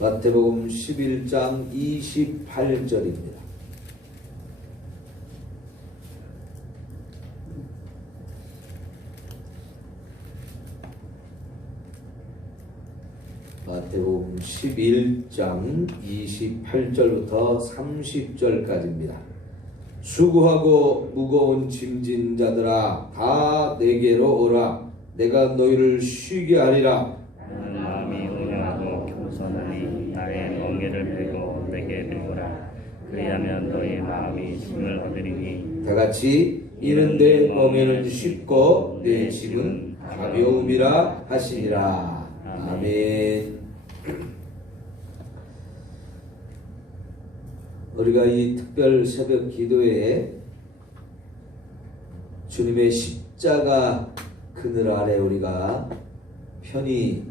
마태복음 11장 28절입니다. 마태복음 11장 28절부터 30절까지입니다. 수고하고 무거운 짐진 자들아 다 내게로 오라. 내가 너희를 쉬게 하리라. 나는 마음이 온유하고 겸손하니 나의 멍에를 들고 내게 들고라. 그리하면 너희 마음이 힘을 얻으리니. 다같이 이는 내 멍에는 쉽고 내 짐은 가벼움이라 하시니라. 아멘. 우리가 이 특별 새벽 기도회에 주님의 십자가 그늘 아래 우리가 편히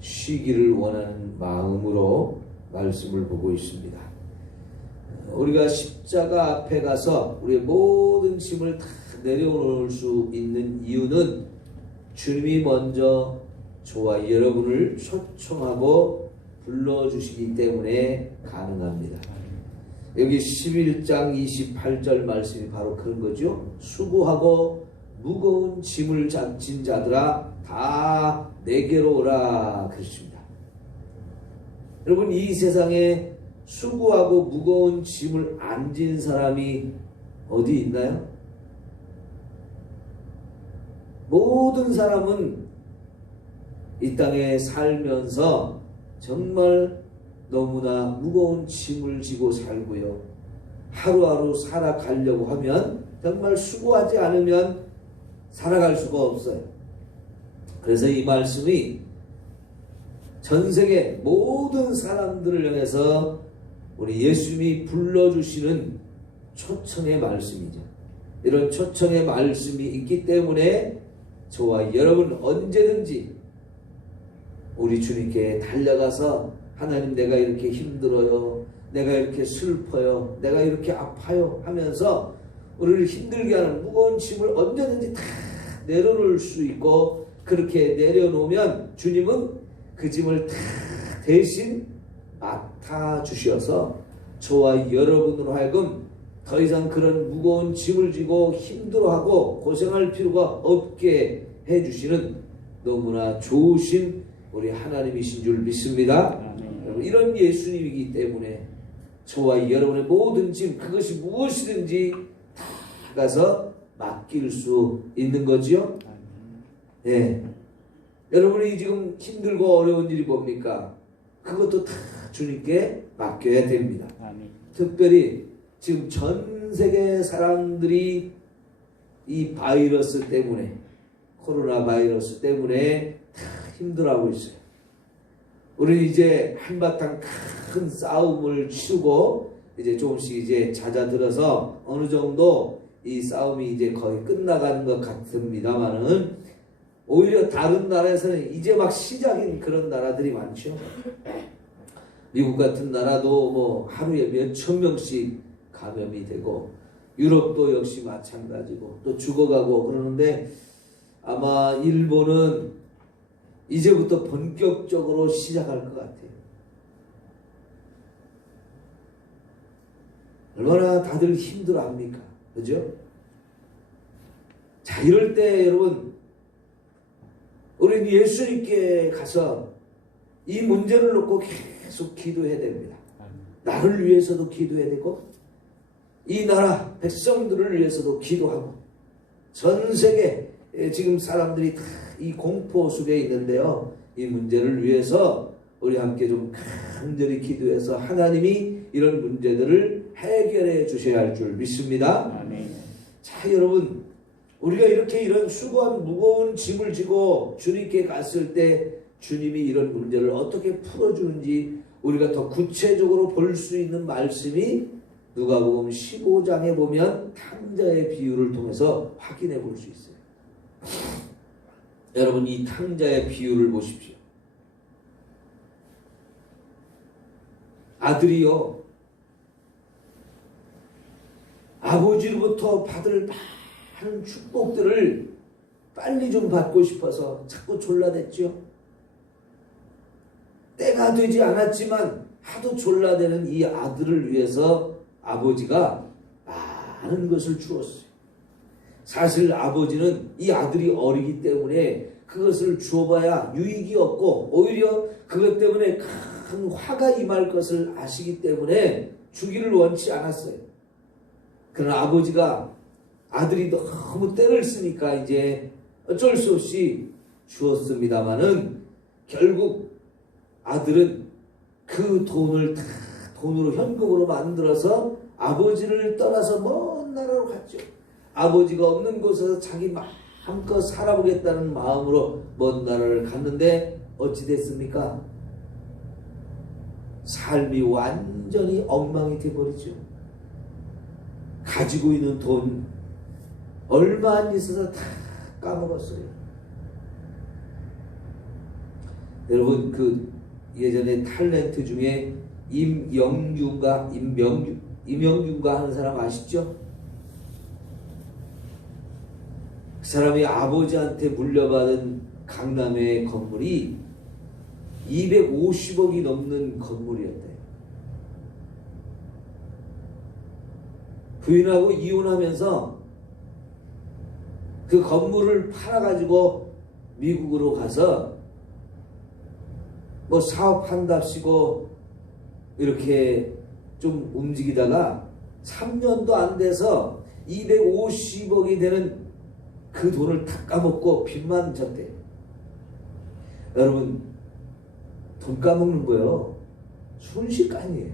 쉬기를 원하는 마음으로 말씀을 보고 있습니다. 우리가 십자가 앞에 가서 우리의 모든 짐을 다 내려놓을 수 있는 이유는 주님이 먼저 저와 여러분을 초청하고 불러주시기 때문에 가능합니다. 여기 11장 28절 말씀이 바로 그런 거죠. 수고하고 무거운 짐을 진 자들아 다 내게로 오라 그랬습니다. 여러분, 이 세상에 수고하고 무거운 짐을 안 진 사람이 어디 있나요? 모든 사람은 이 땅에 살면서 정말 너무나 무거운 짐을 지고 살고요. 하루하루 살아가려고 하면 정말 수고하지 않으면 살아갈 수가 없어요. 그래서 이 말씀이 전 세계 모든 사람들을 향해서 우리 예수님이 불러주시는 초청의 말씀이죠. 이런 초청의 말씀이 있기 때문에 저와 여러분 언제든지 우리 주님께 달려가서 하나님, 내가 이렇게 힘들어요, 내가 이렇게 슬퍼요, 내가 이렇게 아파요 하면서 우리를 힘들게 하는 무거운 짐을 언제든지 다 내려놓을 수 있고, 그렇게 내려놓으면 주님은 그 짐을 다 대신 맡아주셔서 저와 여러분으로 하여금 더 이상 그런 무거운 짐을 지고 힘들어하고 고생할 필요가 없게 해주시는 너무나 좋으신 우리 하나님이신 줄 믿습니다. 여러분, 이런 예수님이기 때문에 저와 여러분의 모든 짐, 그것이 무엇이든지 다 가서 맡길 수 있는 거지요. 네. 여러분이 지금 힘들고 어려운 일이 뭡니까? 그것도 다 주님께 맡겨야 됩니다. 특별히 지금 전 세계 사람들이 이 바이러스 때문에, 코로나 바이러스 때문에 다 힘들어하고 있어요. 우리는 이제 한바탕 큰 싸움을 치르고 이제 조금씩 이제 잦아들어서 어느 정도 이 싸움이 이제 거의 끝나가는 것 같습니다만은, 오히려 다른 나라에서는 이제 막 시작인 그런 나라들이 많죠. 미국 같은 나라도 뭐 하루에 몇천 명씩 감염이 되고, 유럽도 역시 마찬가지고 또 죽어가고 그러는데, 아마 일본은 이제부터 본격적으로 시작할 것 같아요. 얼마나 다들 힘들어합니까? 그죠? 자, 이럴 때 여러분, 우리는 예수님께 가서 이 문제를 놓고 계속 기도해야 됩니다. 나를 위해서도 기도해야 되고, 이 나라 백성들을 위해서도 기도하고, 전 세계 지금 사람들이 다 이 공포 속에 있는데요, 이 문제를 위해서 우리 함께 좀 간절히 기도해서 하나님이 이런 문제들을 해결해 주셔야 할 줄 믿습니다. 아멘. 자, 여러분, 우리가 이렇게 이런 수고한 무거운 짐을 지고 주님께 갔을 때 주님이 이런 문제를 어떻게 풀어주는지 우리가 더 구체적으로 볼 수 있는 말씀이 누가복음 15장에 보면 탕자의 비유를 통해서 확인해 볼 수 있어요. 여러분, 이 탕자의 비유를 보십시오. 아들이요, 아버지로부터 받을 많은 축복들을 빨리 좀 받고 싶어서 자꾸 졸라댔죠. 때가 되지 않았지만 하도 졸라대는 이 아들을 위해서 아버지가 많은 것을 주었어요. 사실 아버지는 이 아들이 어리기 때문에 그것을 주어봐야 유익이 없고 오히려 그것 때문에 큰 화가 임할 것을 아시기 때문에 주기를 원치 않았어요. 그러나 아버지가 아들이 너무 때를 쓰니까 이제 어쩔 수 없이 주었습니다마는 결국 아들은 그 돈을 다 돈으로 현금으로 만들어서 아버지를 떠나서 먼 나라로 갔죠. 아버지가 없는 곳에서 자기 마음껏 살아보겠다는 마음으로 먼 나라를 갔는데 어찌 됐습니까? 삶이 완전히 엉망이 되어버리죠. 가지고 있는 돈 얼마 안 있어서 다 까먹었어요. 여러분 그 예전에 탤런트 중에 임영균가 하는 사람 아시죠? 그 사람이 아버지한테 물려받은 강남의 건물이 250억이 넘는 건물이었대요. 부인하고 이혼하면서 그 건물을 팔아가지고 미국으로 가서 뭐 사업한답시고 이렇게 좀 움직이다가 3년도 안 돼서 250억이 되는 그 돈을 다 까먹고 빚만 졌대요. 여러분 돈 까먹는 거요 순식간이에요.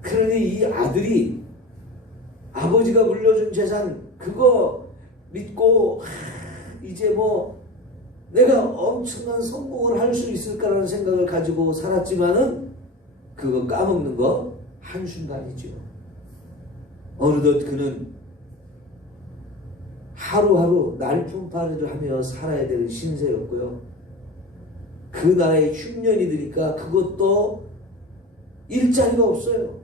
그러니 이 아들이 아버지가 물려준 재산 그거 믿고 이제 뭐 내가 엄청난 성공을 할 수 있을까라는 생각을 가지고 살았지만은 그거 까먹는 거 한순간이죠. 어느덧 그는 하루하루 날품팔이를 하며 살아야 되는 신세였고요. 그 나라에 흉년이 드니까 그것도 일자리가 없어요.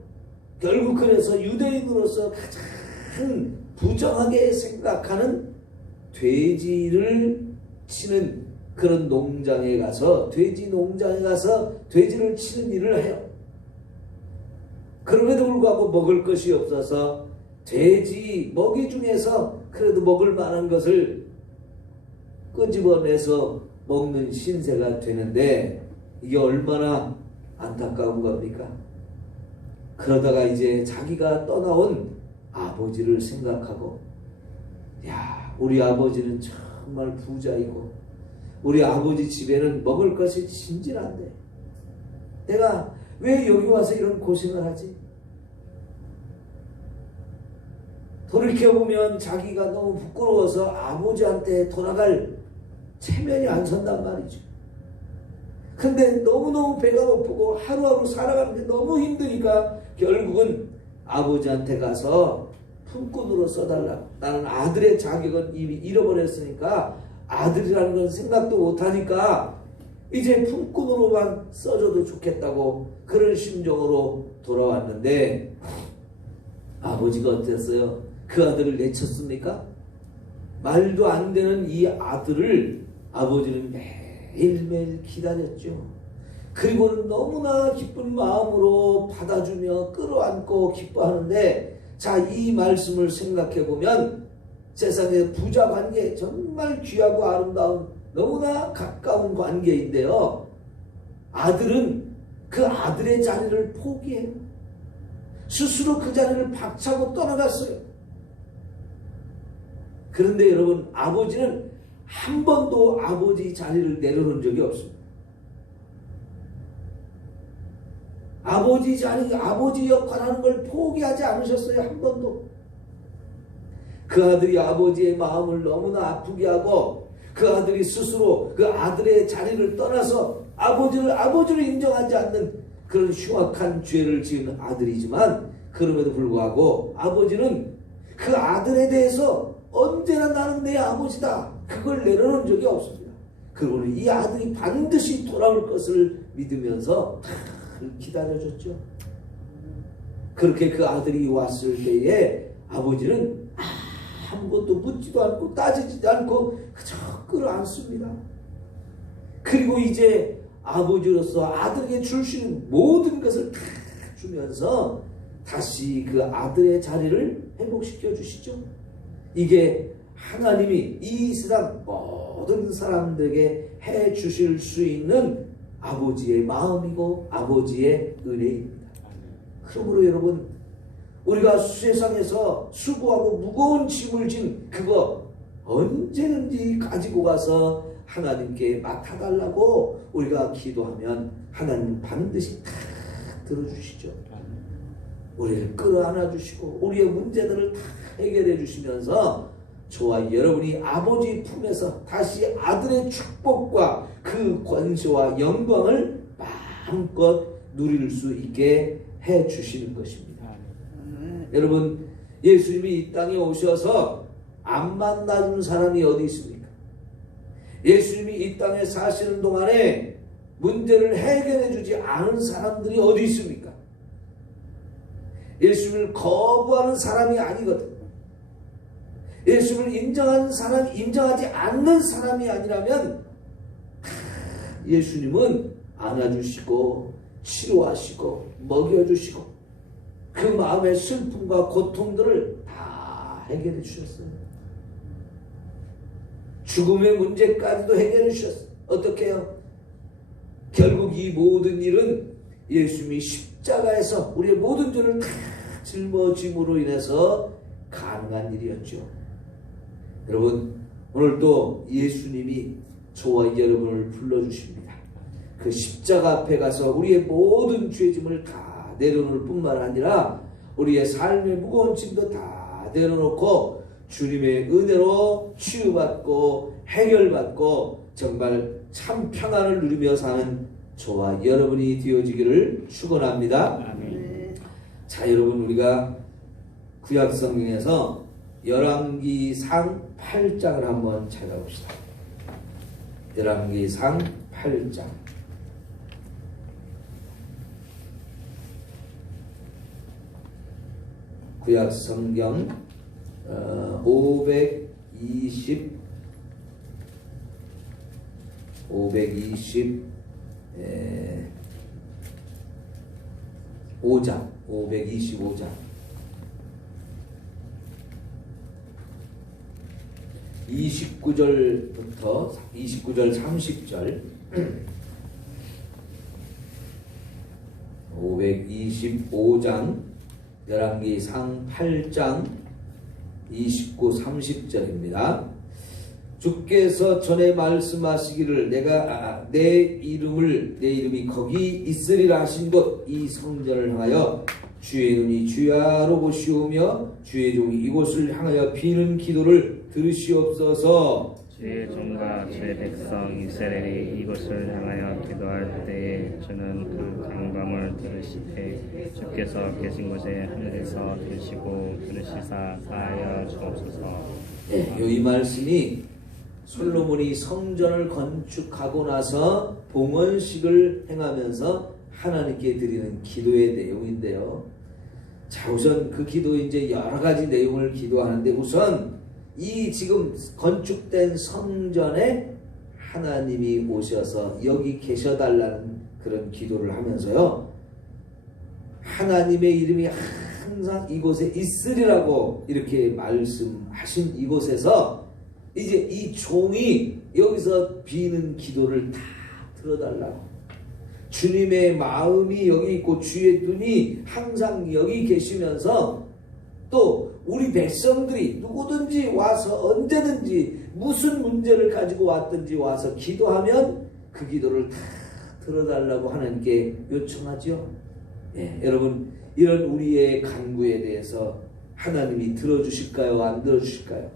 결국 그래서 유대인으로서 가장 부정하게 생각하는 돼지를 치는 그런 농장에 가서 돼지를 치는 일을 해요. 그럼에도 불구하고 먹을 것이 없어서 돼지 먹이 중에서 그래도 먹을 만한 것을 끄집어내서 먹는 신세가 되는데 이게 얼마나 안타까운 겁니까? 그러다가 이제 자기가 떠나온 아버지를 생각하고 야 우리 아버지는 정말 부자이고 우리 아버지 집에는 먹을 것이 진실한데 내가 왜 여기 와서 이런 고생을 하지? 돌이켜보면 자기가 너무 부끄러워서 아버지한테 돌아갈 체면이 안 선단 말이죠. 근데 너무너무 배가 고프고 하루하루 살아가는 게 너무 힘드니까 결국은 아버지한테 가서 품꾼으로 써달라. 나는 아들의 자격은 이미 잃어버렸으니까 아들이라는 건 생각도 못하니까 이제 품꾼으로만 써줘도 좋겠다고 그런 심정으로 돌아왔는데 아버지가 어땠어요? 그 아들을 내쳤습니까? 말도 안 되는 이 아들을 아버지는 매일매일 기다렸죠. 그리고는 너무나 기쁜 마음으로 받아주며 끌어안고 기뻐하는데 자, 이 말씀을 생각해 보면 세상의 부자 관계 정말 귀하고 아름다운 너무나 가까운 관계인데요. 아들은 그 아들의 자리를 포기해요. 스스로 그 자리를 박차고 떠나갔어요. 그런데 여러분 아버지는 한 번도 아버지 자리를 내려놓은 적이 없습니다. 아버지 자리, 아버지 역할하는 걸 포기하지 않으셨어요. 한 번도. 그 아들이 아버지의 마음을 너무나 아프게 하고 그 아들이 스스로 그 아들의 자리를 떠나서 아버지를 인정하지 않는 그런 흉악한 죄를 지은 아들이지만 그럼에도 불구하고 아버지는 그 아들에 대해서 언제나 나는 내 아버지다. 그걸 내려놓은 적이 없습니다. 그리고는 이 아들이 반드시 돌아올 것을 믿으면서 기다려줬죠. 그렇게 그 아들이 왔을 때에 아버지는 아무것도 묻지도 않고 따지지도 않고 그저 끌어안습니다. 그리고 이제 아버지로서 아들에게 줄 수 있는 모든 것을 다 주면서 다시 그 아들의 자리를 회복시켜 주시죠. 이게 하나님이 이 세상 모든 사람들에게 해 주실 수 있는 아버지의 마음이고 아버지의 은혜입니다. 그러므로 여러분, 우리가 세상에서 수고하고 무거운 짐을 진 그거 언제든지 가지고 가서 하나님께 맡아달라고 우리가 기도하면 하나님 반드시 다 들어주시죠. 우리를 끌어안아 주시고 우리의 문제들을 다 해결해 주시면서 저와 여러분이 아버지 품에서 다시 아들의 축복과 그 권세와 영광을 마음껏 누릴 수 있게 해 주시는 것입니다. 여러분, 예수님이 이 땅에 오셔서 안 만나준 사람이 어디 있습니까? 예수님이 이 땅에 사시는 동안에 문제를 해결해 주지 않은 사람들이 어디 있습니까? 예수님을 거부하는 사람이 아니거든. 예수님을 인정하는 사람이, 인정하지 않는 사람이 아니라면 예수님은 안아주시고 치료하시고 먹여주시고 그 마음의 슬픔과 고통들을 다 해결해 주셨어요. 죽음의 문제까지도 해결해 주셨어요. 어떻게 해요? 결국 이 모든 일은 예수님이 십자가에서 우리의 모든 죄를 다 짊어짐으로 인해서 가능한 일이었죠. 여러분, 오늘도 예수님이 저와 여러분을 불러주십니다. 그 십자가 앞에 가서 우리의 모든 죄짐을 다 내려놓을 뿐만 아니라 우리의 삶의 무거운 짐도 다 내려놓고 주님의 은혜로 치유받고 해결받고 정말 참 평안을 누리며 사는 저와 여러분이 되어지기를 축원합니다. 아멘. 자, 여러분, 우리가 구약 성경에서 열왕기상 8장을 한번 찾아봅시다. 열왕기상 8장. 구약 성경 525장 525장 29절부터 29절 30절 525장 열왕기상 8장 29, 30절입니다. 주께서 전에 말씀하시기를 내가 내 이름이 거기 있으리라 하신 곳 이 성전을 향하여 주의 눈이 주야로 보시오며 주의 종이 이곳을 향하여 비는 기도를 들으시옵소서. 주의 종과 주의 백성 이스라엘이 이곳을 향하여 기도할 때에 주는 그 간감을 들으시되 주께서 계신 곳에 하늘에서 들으시사 사하여 주옵소서. 이 말씀이 솔로몬이 성전을 건축하고 나서 봉헌식을 행하면서 하나님께 드리는 기도의 내용인데요. 자, 우선 그 기도 이제 여러 가지 내용을 기도하는데 우선 이 지금 건축된 성전에 하나님이 오셔서 여기 계셔달라는 그런 기도를 하면서요. 하나님의 이름이 항상 이곳에 있으리라고 이렇게 말씀하신 이곳에서 이제 이 종이 여기서 비는 기도를 다 들어달라고. 주님의 마음이 여기 있고 주의 눈이 항상 여기 계시면서 또 우리 백성들이 누구든지 와서 언제든지 무슨 문제를 가지고 왔든지 와서 기도하면 그 기도를 다 들어달라고 하나님께 요청하죠. 여러분, 이런 우리의 간구에 대해서 하나님이 들어주실까요? 안 들어주실까요?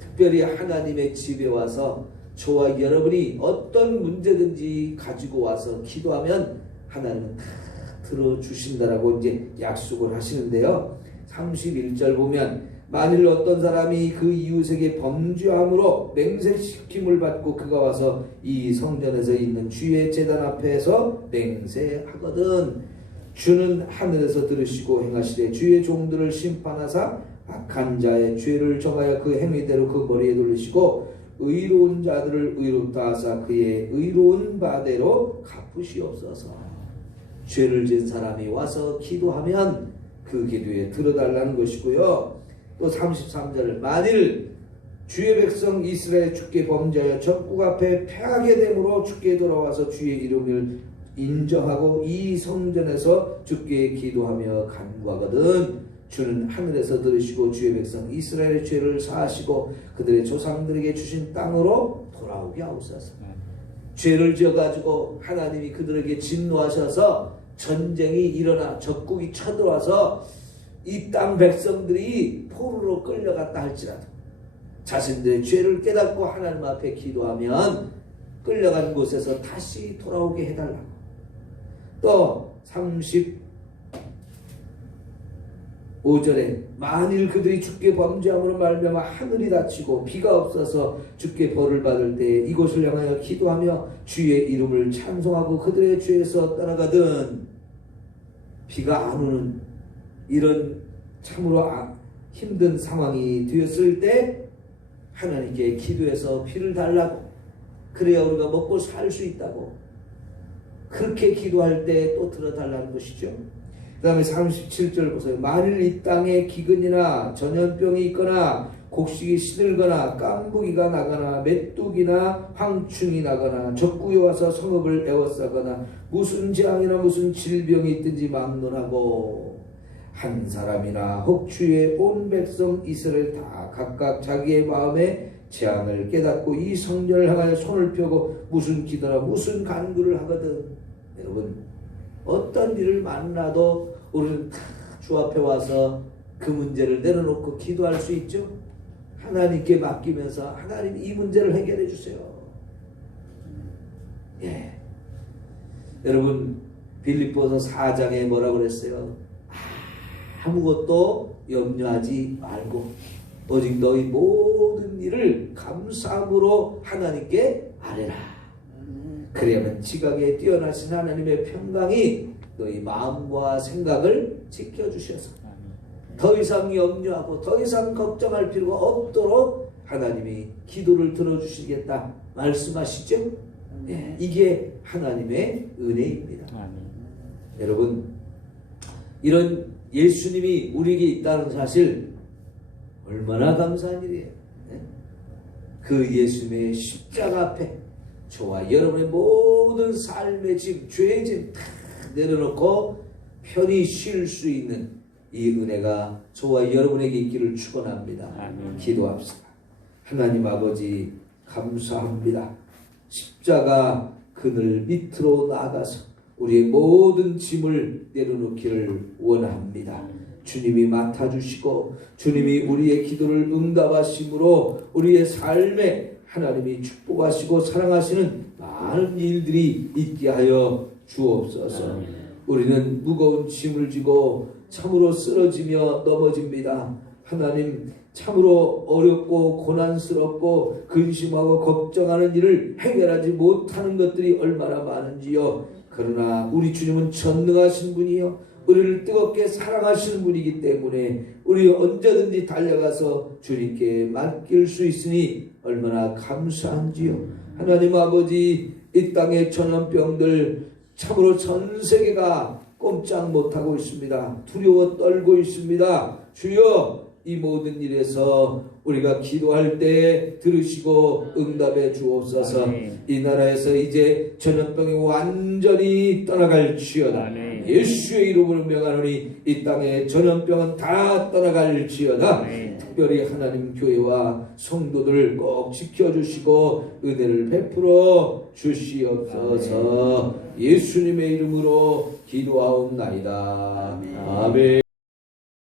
특별히 하나님의 집에 와서 저와 여러분이 어떤 문제든지 가지고 와서 기도하면 하나님은 다 들어주신다라고 이제 약속을 하시는데요. 31절 보면 만일 어떤 사람이 그 이웃에게 범죄함으로 맹세시킴을 받고 그가 와서 이 성전에서 있는 주의 제단 앞에서 맹세하거든 주는 하늘에서 들으시고 행하시되 주의 종들을 심판하사 악한 자의 죄를 정하여 그 행위대로 그 머리에 돌리시고 의로운 자들을 의롭다 하사 그의 의로운 바대로 갚으시옵소서. 죄를 지은 사람이 와서 기도하면 그 기도에 들어달라는 것이고요. 또 33절을 만일 주의 백성 이스라엘 주께 범죄하여 적국 앞에 패하게 되므로 주께 돌아와서 주의 이름을 인정하고 이 성전에서 주께 기도하며 간구하거든 주는 하늘에서 들으시고 주의 백성 이스라엘의 죄를 사하시고 그들의 조상들에게 주신 땅으로 돌아오게 하옵소서. 죄를 지어가지고 하나님이 그들에게 진노하셔서 전쟁이 일어나 적국이 쳐들어와서 이 땅 백성들이 포로로 끌려갔다 할지라도 자신들의 죄를 깨닫고 하나님 앞에 기도하면 끌려간 곳에서 다시 돌아오게 해달라고. 또 35절에 만일 그들이 주께 범죄함으로 말미암아 하늘이 닫히고 비가 없어서 주께 벌을 받을 때 이곳을 향하여 기도하며 주의 이름을 찬송하고 그들의 죄에서 떠나가든 비가 안 오는 이런 참으로 힘든 상황이 되었을 때 하나님께 기도해서 비를 달라고, 그래야 우리가 먹고 살 수 있다고 그렇게 기도할 때 또 들어달라는 것이죠. 그 다음에 37절 보세요. 만일 이 땅에 기근이나 전염병이 있거나 곡식이 시들거나 깐부기가 나거나 메뚜기나 황충이 나거나 적국이 와서 성읍을 에워싸거나 무슨 재앙이나 무슨 질병이 있든지 막론하고 한 사람이나 혹주의 온 백성 이스라엘 다 각각 자기의 마음에 재앙을 깨닫고 이 성전을 향하여 손을 펴고 무슨 기도나 무슨 간구를 하거든. 여러분 어떤 일을 만나도 우리는 다 주 앞에 와서 그 문제를 내려놓고 기도할 수 있죠. 하나님께 맡기면서 하나님 이 문제를 해결해 주세요. 예. 여러분 빌립보서 4장에 뭐라고 그랬어요? 아무것도 염려하지 말고 오직 너희 모든 일을 감사함으로 하나님께 아뢰라. 그래야만 지각에 뛰어나신 하나님의 평강이 너희 마음과 생각을 지켜주셔서 더 이상 염려하고 더 이상 걱정할 필요가 없도록 하나님이 기도를 들어주시겠다 말씀하시죠. 네, 이게 하나님의 은혜입니다. 여러분 이런 예수님이 우리에게 있다는 사실 얼마나 감사한 일이에요. 네? 그 예수님의 십자가 앞에 저와 여러분의 모든 삶의 짐, 죄의 짐 다 내려놓고 편히 쉴 수 있는 이 은혜가 저와 여러분에게 있기를 축원합니다. 기도합시다. 하나님 아버지 감사합니다. 십자가 그늘 밑으로 나가서 우리의 모든 짐을 내려놓기를 원합니다. 주님이 맡아주시고 주님이 우리의 기도를 응답하심으로 우리의 삶에 하나님이 축복하시고 사랑하시는 많은 일들이 있게 하여 주옵소서. 우리는 무거운 짐을 지고 참으로 쓰러지며 넘어집니다. 하나님 참으로 어렵고 고난스럽고 근심하고 걱정하는 일을 해결하지 못하는 것들이 얼마나 많은지요. 그러나 우리 주님은 전능하신 분이요 우리를 뜨겁게 사랑하시는 분이기 때문에 우리 언제든지 달려가서 주님께 맡길 수 있으니 얼마나 감사한지요. 하나님 아버지 이 땅의 전염병들 참으로 전 세계가 꼼짝 못하고 있습니다. 두려워 떨고 있습니다. 주여 이 모든 일에서 우리가 기도할 때 들으시고 응답해 주옵소서. 이 나라에서 이제 전염병이 완전히 떠나갈지어다. 예수의 이름으로 명하노니 이 땅의 전염병은 다 떠나갈지어다. 특별히 하나님 교회와 성도들 꼭 지켜주시고 은혜를 베풀어 주시옵소서. 예수님의 이름으로 기도하옵나이다. 아멘.